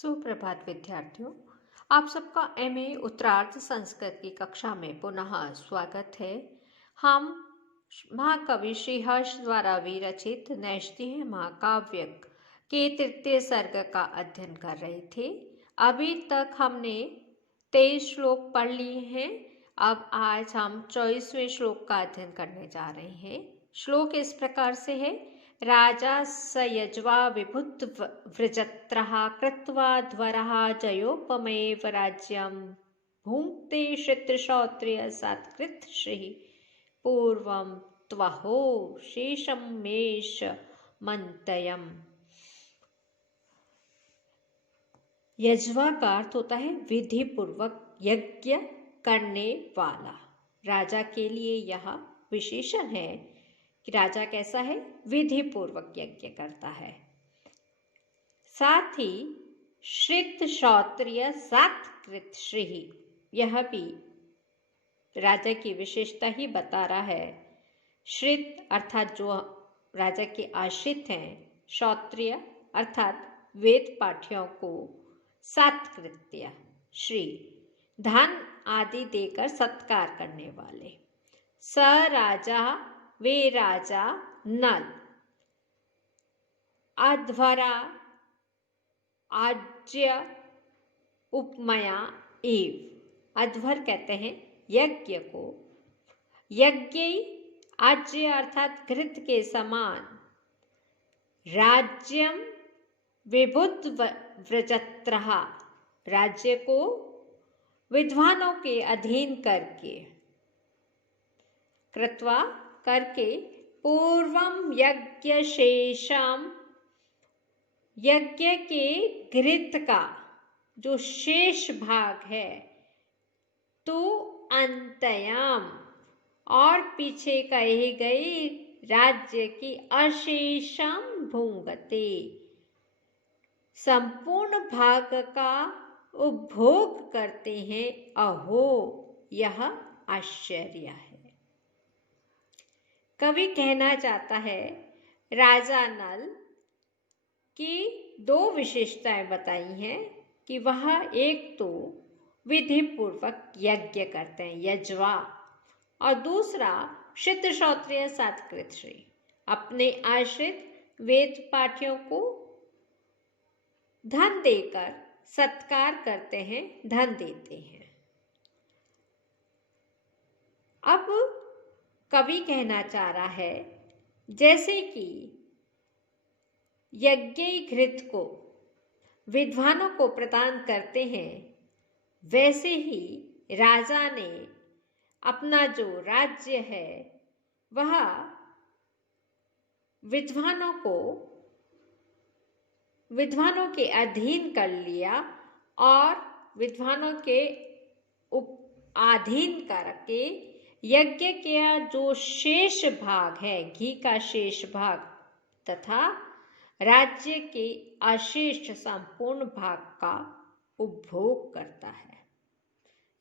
सुप्रभात विद्यार्थियों। आप सबका एमए उत्तरार्ध संस्कृत की कक्षा में पुनः स्वागत है। हम महाकवि श्री हर्ष द्वारा विरचित नैष्ठिय महाकाव्य के तृतीय सर्ग का अध्ययन कर रहे थे। अभी तक हमने 23 श्लोक पढ़ लिए हैं। अब आज हम 24वें श्लोक का अध्ययन करने जा रहे हैं। श्लोक इस प्रकार से है। राजा स यज्वा विभुत व्रजत्रः कृत्वा ध्वरः जयोपमेव राज्यं भुङ्क्ते श्रुतश्रौत्रिय सत्कृत श्रीः पूर्वं त्वहो शेषं मेष मंतयम्। यज्वा का अर्थ होता है विधि पूर्वक यज्ञ करने वाला। राजा के लिए यह विशेषण है कि राजा कैसा है, विधि पूर्वक यज्ञ करता है। साथ ही श्रित क्षत्रिय सत्कृत श्रीः, यह भी राजा की विशेषता ही बता रहा है। श्रित अर्थात जो राजा के आश्रित हैं, क्षत्रिय अर्थात वेद पाठियों को, सत्कृत्य श्री धन आदि देकर सत्कार करने वाले। स राजा वे राजा नल अध्वरा आज्य उपमया एव। अध्वर कहते हैं यज्ञ को। यज्ञ आज्य अर्थात घृत के समान। राज्यम विभुत व्रजत्रः, राज्य को विद्वानों के अधीन करके, कृत्वा करके, पूर्वम यज्ञ शेषम, यज्ञ के घृत का जो शेष भाग है, तो अंतयाम और पीछे कही गई राज्य की अशेषम भुंगते, संपूर्ण भाग का उपभोग करते हैं। अहो, यह आश्चर्य है। कवि कहना चाहता है राजा नल की दो विशेषताएं बताई हैं कि वह एक तो विधि पूर्वक यज्ञ करते हैं यज्वा, और दूसरा श्रित क्षत्रिय सत्कृत श्री, अपने आश्रित वेद पाठियों को धन देकर सत्कार करते हैं, धन देते हैं। अब कवि कहना चाह रहा है जैसे कि यज्ञ घृत को विद्वानों को प्रदान करते हैं, वैसे ही राजा ने अपना जो राज्य है वह विद्वानों के अधीन कर लिया, और विद्वानों के अधीन करके यज्ञ का जो शेष भाग है, घी का शेष भाग, तथा राज्य के अशेष संपूर्ण भाग का उपभोग करता है।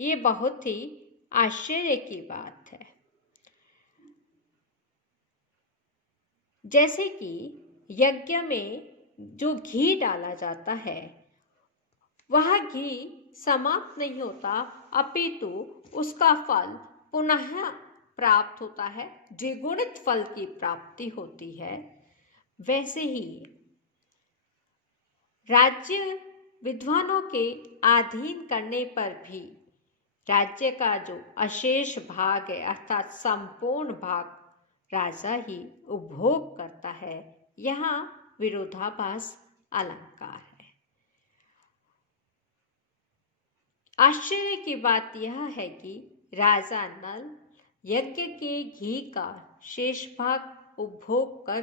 ये बहुत ही आश्चर्य की बात है। जैसे कि यज्ञ में जो घी डाला जाता है, वह घी समाप्त नहीं होता, अपितु उसका फल पुनः प्राप्त होता है, द्विगुणित फल की प्राप्ति होती है। वैसे ही राज्य विद्वानों के अधीन करने पर भी राज्य का जो अशेष भाग है, अर्थात संपूर्ण भाग, राजा ही उपभोग करता है। यहाँ विरोधाभास अलंकार है। आश्चर्य की बात यह है कि राजा नल यज्ञ के घी का शेष भाग उपभोग कर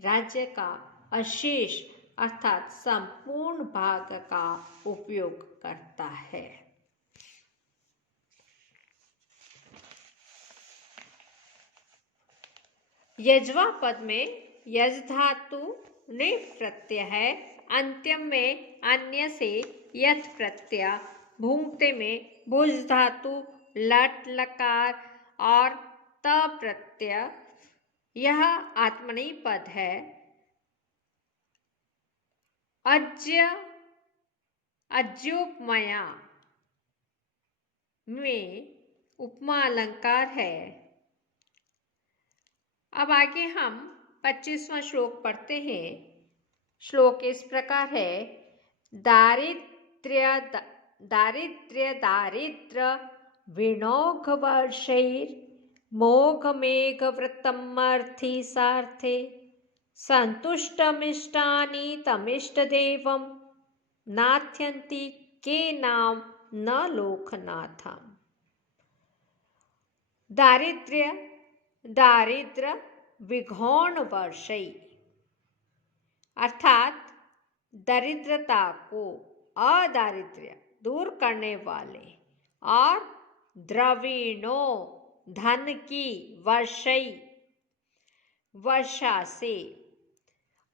राज्य का अशेष अर्थात संपूर्ण भाग का उपयोग करता है। यज्वा पद में यज धातु ने प्रत्यय है, अंत्यम में अन्य से यथ प्रत्यय, भूंगते में भुज धातु लट लकार और त प्रत्यय। यह आत्मनेयी पद है। अज्य अज्योपमया में उपमा अलंकार है। अब आगे हम 25वां श्लोक पढ़ते हैं। श्लोक इस प्रकार है। दारिद्र्य विणोघवर्षैर्मोघमेघवृत्तमर्थी सार्थे संतुष्टमिष्टानि तमिष्टदेवं नाथ्यन्ति के नाम न लोकनाथम। दारिद्र्य विघोण वर्षै अर्थात दरिद्रता को अदारिद्र्य दूर करने वाले और द्रविणो धन की वर्षा से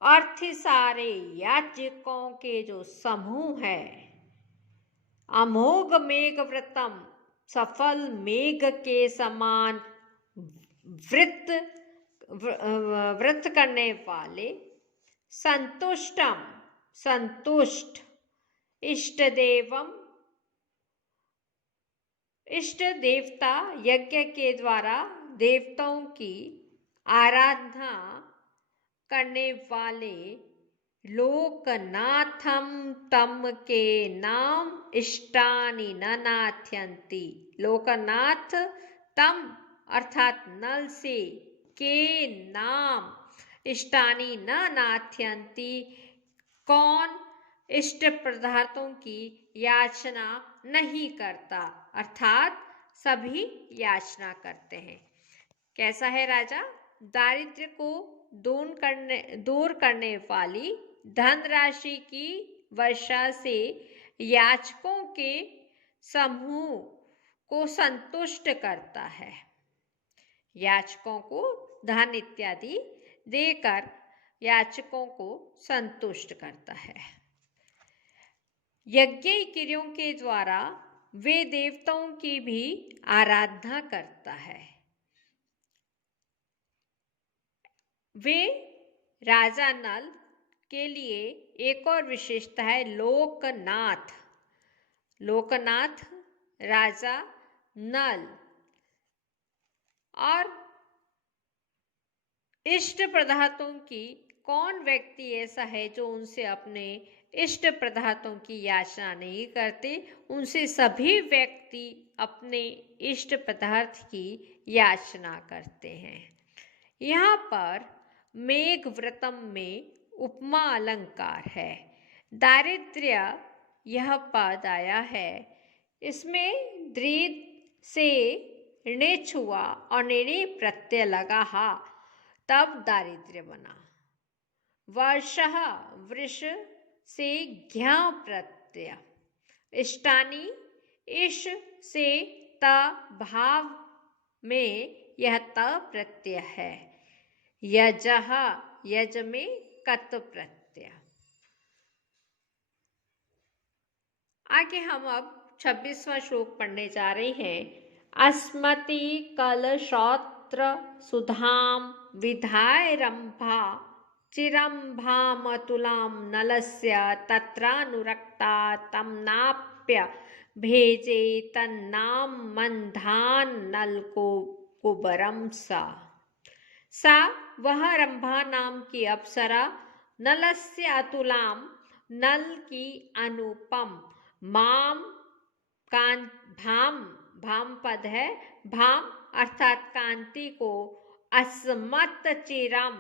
अर्थ सारे याचकों के जो समूह है अमोघ मेघ व्रतम सफल मेघ के समान व्रत करने वाले संतुष्ट इष्ट देवता यज्ञ के द्वारा देवताओं की आराधना करने वाले लोकनाथम तम के नाम इष्टानि न नाथ्यन्ति। लोकनाथ तम अर्थात नल से के नाम इष्टानि न नाथ्यन्ति कौन इष्ट पदार्थों की याचना नहीं करता अर्थात सभी याचना करते हैं। कैसा है राजा? दारिद्र्य को दूर करने वाली धनराशि की वर्षा से याचकों के समूह को संतुष्ट करता है। याचकों को धन इत्यादि देकर याचकों को संतुष्ट करता है। यज्ञ क्रियों के द्वारा वे देवताओं की भी आराधना करता है। वे राजा नल के लिए एक और विशेषता है लोकनाथ राजा नल और इष्ट पदार्थों की कौन व्यक्ति ऐसा है जो उनसे अपने इष्ट पदार्थों की याचना नहीं करते? उनसे सभी व्यक्ति अपने इष्ट पदार्थ की याचना करते हैं। यहाँ पर मेघ व्रतम में उपमा अलंकार है। दारिद्र्य यह पद आया है, इसमें दृढ़ से ऋणेच हुआ और निरे प्रत्यय लगा हा तब दारिद्र्य बना। वर्षः वृष से घ्या प्रत्यय इष्टानि इष से त भाव में यह त प्रत्यय है। यजः यज में कत प्रत्यय। आगे हम अब 26वां श्लोक पढ़ने जा रहे हैं। अस्मति कलशोत्र सुधाम विधाय रंभा चिरंभामतुलां नलस्य तत्रानुरक्ता तं नाप्य भेजे तन्नाम मंधान नल को कुबरम सा वह रंभा नाम की अप्सरा नलस्य अतुलाम नल की अनुपम माम भाम पद है। भाम अर्थात कांति को अस्मत् चिरम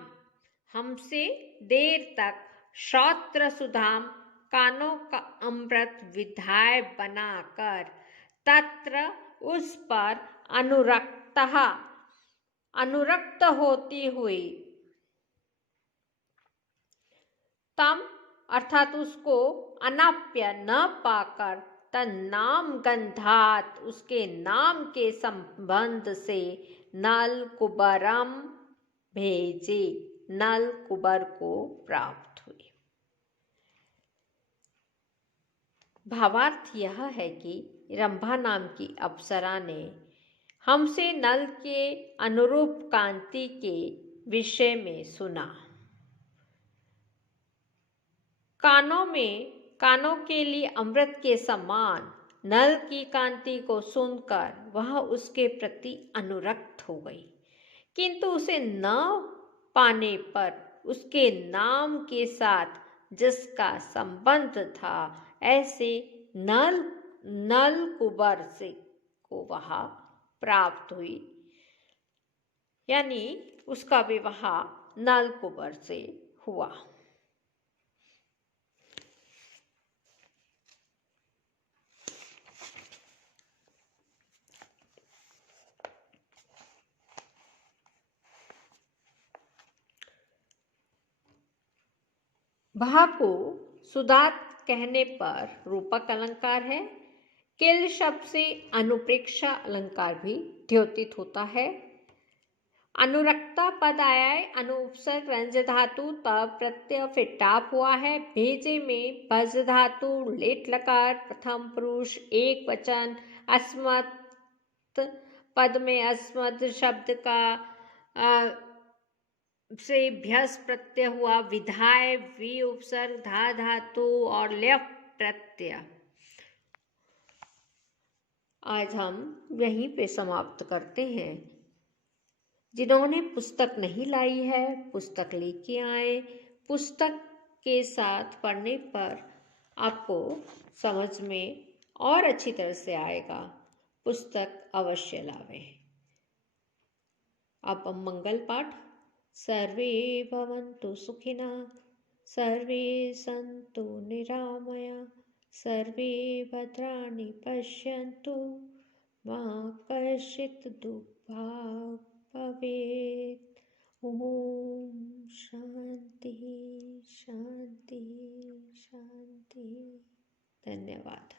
हमसे देर तक श्रोत्र सुधाम कानों का अमृत विधाय बनाकर तत्र उस पर अनुरक्त होती हुई तम अर्थात उसको अनाप्य न पाकर तन्नाम गंधात उसके नाम के संबंध से नल कुबरम भेजे नल कुबर को प्राप्त हुई। भावार्थ यह है कि रंभा नाम की अप्सरा ने हमसे नल के अनुरूप कांति के विषय में सुना। कानों में कानों के लिए अमृत के समान नल की कांति को सुनकर वह उसके प्रति अनुरक्त हो गई, किंतु उसे न पाने पर उसके नाम के साथ जिसका संबंध था, ऐसे नल कुबर से को वह प्राप्त हुई, यानी उसका विवाह नल कुबर से हुआ। भा को सुदात कहने पर रूपक अलंकार है। किल शब्द से अनुप्रेक्षा अलंकार भी द्योतित होता है। अनुरक्ता पद आया है, अनुपसर्ग रंज धातु तब प्रत्यय फिर टाप हुआ है। भेजे में भज धातु लेट लकार प्रथम पुरुष एक वचन। अस्मत् पद में अस्मत् शब्द का से भ्यस प्रत्यय हुआ। विधाय वी उपसर्ग धा धातु और ल्यप प्रत्यय। आज हम यहीं पे समाप्त करते हैं। जिन्होंने पुस्तक नहीं लाई है, पुस्तक लेके आए। पुस्तक के साथ पढ़ने पर आपको समझ में और अच्छी तरह से आएगा। पुस्तक अवश्य लावें। अब हम मंगल पाठ। सर्वे भवन्तु सुखिनः, सर्वे सन्तु निरामया, सर्वे भद्राणि पश्यन्तु, मा कश्चित् दुःखभाग् भवेत्। ॐ शान्ति शान्ति शान्ति। धन्यवाद।